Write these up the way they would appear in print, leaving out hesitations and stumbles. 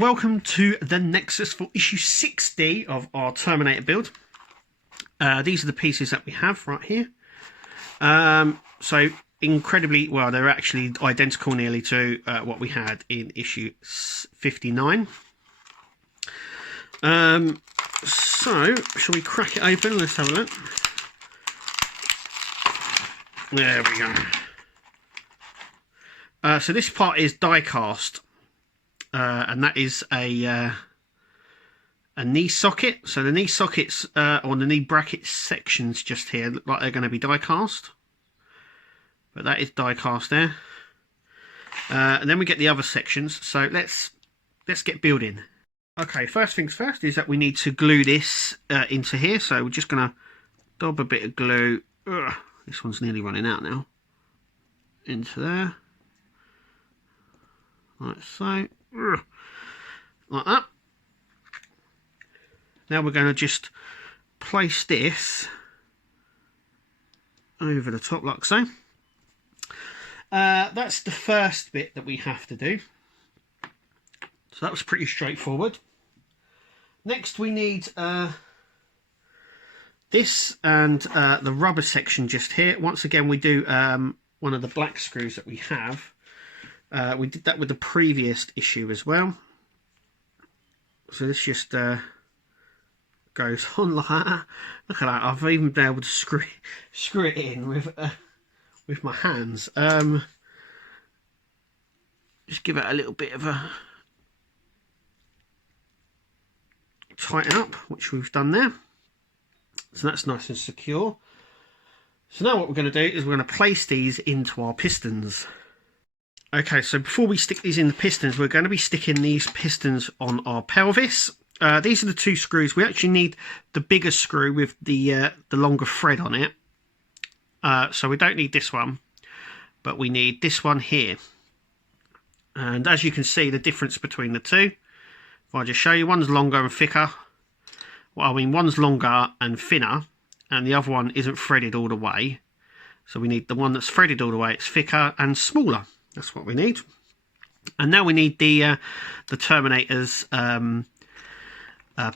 welcome to the Nexus for issue 60 of our Terminator build. These are the pieces that we have right here. So incredibly, well, they're actually identical nearly to what we had in issue 59. So, shall we crack it open? Let's have a look. There we go. So this part is die cast. And that is a knee socket. So the knee sockets or the knee bracket sections just here look like they're going to be die cast, but that is die cast there. And then we get the other sections. So let's get building. Okay, first things first is that we need to glue this into here. So we're just going to dab a bit of glue. Ugh, this one's nearly running out now. Into there, like so. Like that. Now we're going to just place this over the top like so. That's the first bit that we have to do. So that was pretty straightforward. Next we need this and the rubber section just here. Once again we do one of the black screws that we have. We did that with the previous issue as well. So this just goes on like that. Look at that! I've even been able to screw it in with my hands. Just give it a little bit of a tighten up, which we've done there. So that's nice and secure. So now what we're going to do is we're going to place these into our pistons. Okay, so before we stick these in the pistons, we're going to be sticking these pistons on our pelvis. These are the two screws. We actually need the bigger screw with the longer thread on it. So we don't need this one, but we need this one here. And as you can see, the difference between the two, if I just show you, one's longer and thicker. Well, I mean, one's longer and thinner, and the other one isn't threaded all the way. So we need the one that's threaded all the way. It's thicker and smaller. That's what we need. And now we need the Terminator's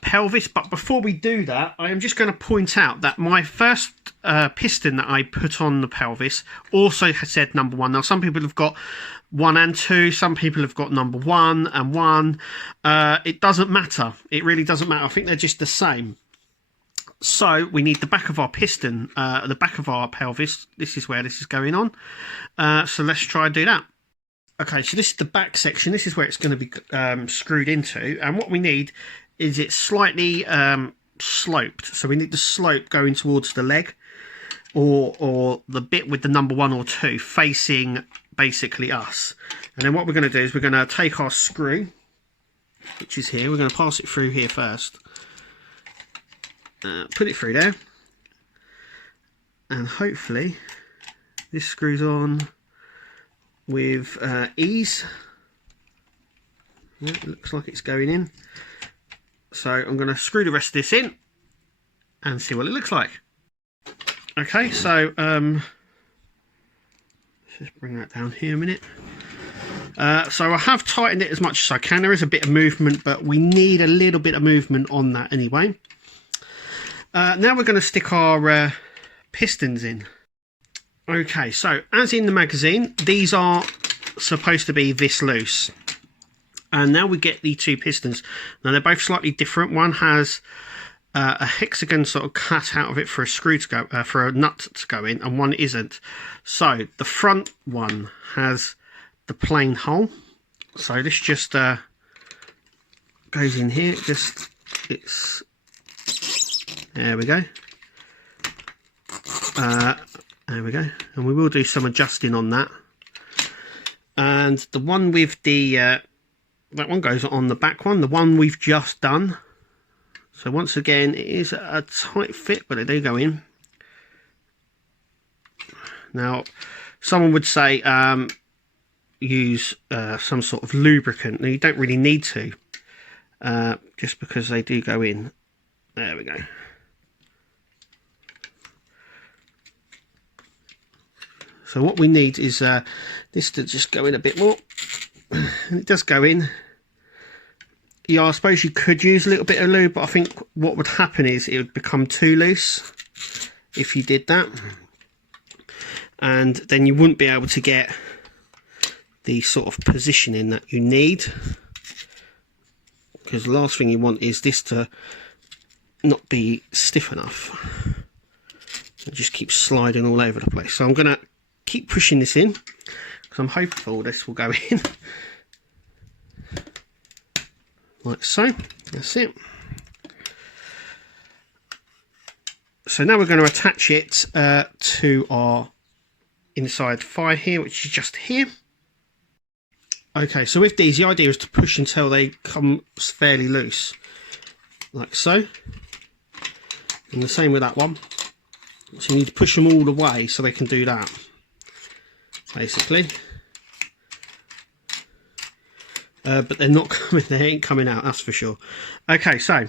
pelvis. But before we do that, I am just going to point out that my first piston that I put on the pelvis also said number 1. Now, some people have got 1 and 2. Some people have got number 1 and 1. It doesn't matter. It really doesn't matter. I think they're just the same. So we need the back of our piston, the back of our pelvis. This is where this is going on. So let's try and do that. Okay, so this is the back section. This is where it's going to be screwed into. And what we need is it's slightly sloped. So we need the slope going towards the leg, or the bit with the number 1 or 2 facing basically us. And then what we're going to do is we're going to take our screw, which is here. We're going to pass it through here first. Put it through there, and hopefully this screws on with ease. Yeah, it looks like it's going in. So I'm going to screw the rest of this in and see what it looks like. Okay, so let's just bring that down here a minute. So I have tightened it as much as I can. There is a bit of movement, but we need a little bit of movement on that anyway. Now we're going to stick our pistons in. Okay, so as in the magazine, these are supposed to be this loose. And now we get the two pistons. Now they're both slightly different. One has a hexagon sort of cut out of it for a screw to go, for a nut to go in, and one isn't. So the front one has the plain hole. So this just goes in here. There we go. There we go. And we will do some adjusting on that. And the one with the that one goes on the back one. The one we've just done. So once again, it is a tight fit, but they do go in. Now, someone would say use some sort of lubricant. Now, you don't really need to, just because they do go in. There we go. So what we need is this to just go in a bit more. And it does go in. Yeah, I suppose you could use a little bit of lube, but I think what would happen is it would become too loose if you did that. And then you wouldn't be able to get the sort of positioning that you need. Because the last thing you want is this to not be stiff enough. It just keeps sliding all over the place. So I'm going to keep pushing this in, because I'm hopeful this will go in. Like so. That's it. So now we're going to attach it to our inside fire here, which is just here. Okay, so with these, the idea is to push until they come fairly loose, like so. And the same with that one. So you need to push them all the way so they can do that, basically. But they're not coming, they ain't coming out, that's for sure. Okay, so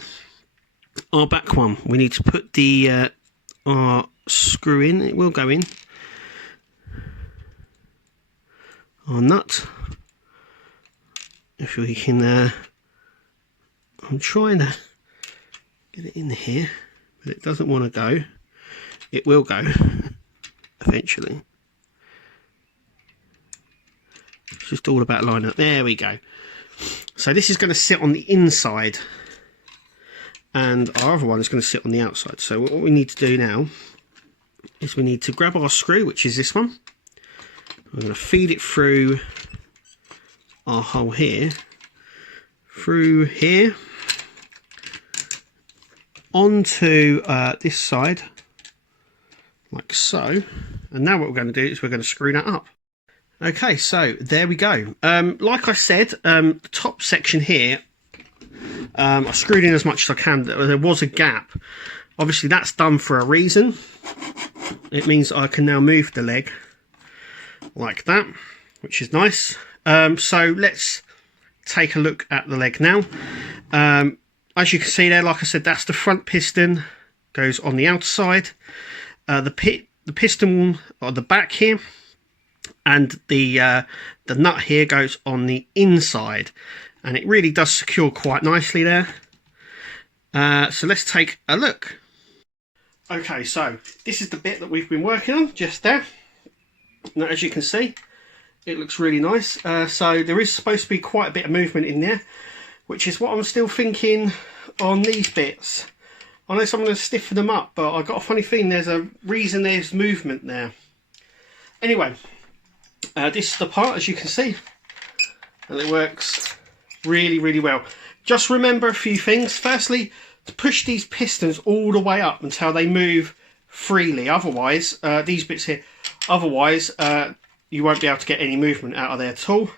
our back one, we need to put the our screw in. It will go in. Our nut. If we can, I'm trying to get it in here, but it doesn't want to go. It will go eventually. It's just all about lining up. There we go. So this is going to sit on the inside, and our other one is going to sit on the outside. So what we need to do now is we need to grab our screw, which is this one. We're going to feed it through our hole here, through here, onto this side, like so. And now what we're going to do is we're going to screw that up. Okay, so there we go. Like I said, the top section here, I screwed in as much as I can. There was a gap. Obviously that's done for a reason. It means I can now move the leg like that, which is nice. So let's take a look at the leg now. As you can see there, like I said, that's the front piston, goes on the outside. The piston on the back here, and the nut here goes on the inside, and it really does secure quite nicely there. So let's take a look. Okay, so this is the bit that we've been working on just there. Now, as you can see, it looks really nice. So there is supposed to be quite a bit of movement in there, which is what I'm still thinking on these bits. I know I'm going to stiffen them up, but I've got a funny feeling there's a reason there's movement there. Anyway, this is the part, as you can see, and it works really, really well. Just remember a few things. Firstly, to push these pistons all the way up until they move freely. Otherwise, these bits here, otherwise you won't be able to get any movement out of there at all.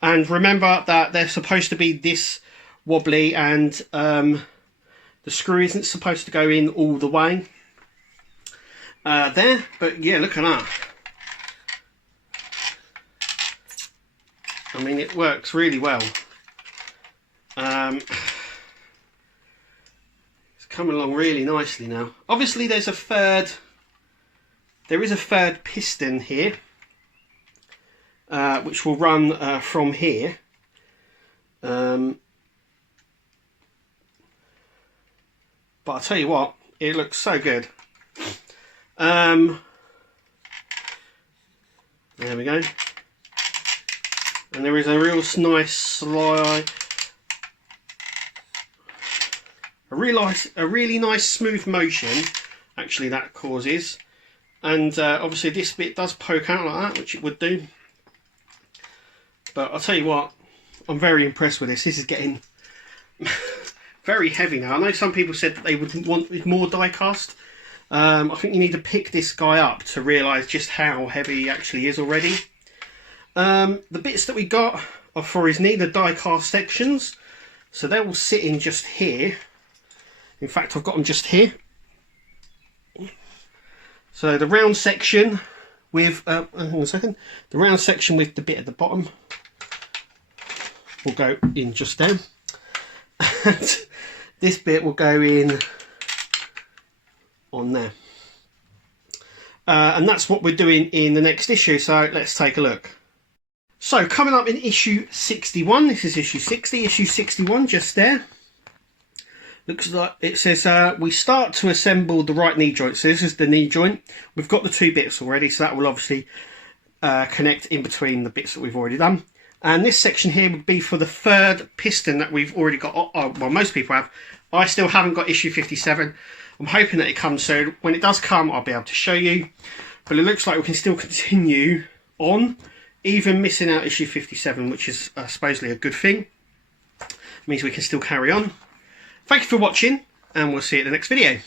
And remember that they're supposed to be this wobbly, and the screw isn't supposed to go in all the way there. But yeah, look at that. I mean, it works really well. It's coming along really nicely now. Obviously there is a third piston here, which will run from here. But I'll tell you what, it looks so good. There we go. And there is a real nice slide, a really nice smooth motion, actually, that causes. And obviously this bit does poke out like that, which it would do. But I'll tell you what, I'm very impressed with this. This is getting very heavy now. I know some people said that they would want more die cast. I think you need to pick this guy up to realise just how heavy he actually is already. The bits that we got are for his knee, the die cast sections. So they will sit in just here. In fact, I've got them just here. So the round section with, hang on a second, the round section with the bit at the bottom will go in just there. And this bit will go in on there. And that's what we're doing in the next issue, so let's take a look. So coming up in issue 61, this is issue 60, issue 61 just there. Looks like it says we start to assemble the right knee joint. So this is the knee joint. We've got the 2 bits already, so that will obviously connect in between the bits that we've already done. And this section here would be for the 3rd piston that we've already got. Well, most people have. I still haven't got issue 57. I'm hoping that it comes soon. When it does come, I'll be able to show you. But it looks like we can still continue on, even missing out issue 57, which is supposedly a good thing. It means we can still carry on. Thank you for watching, and we'll see you in the next video.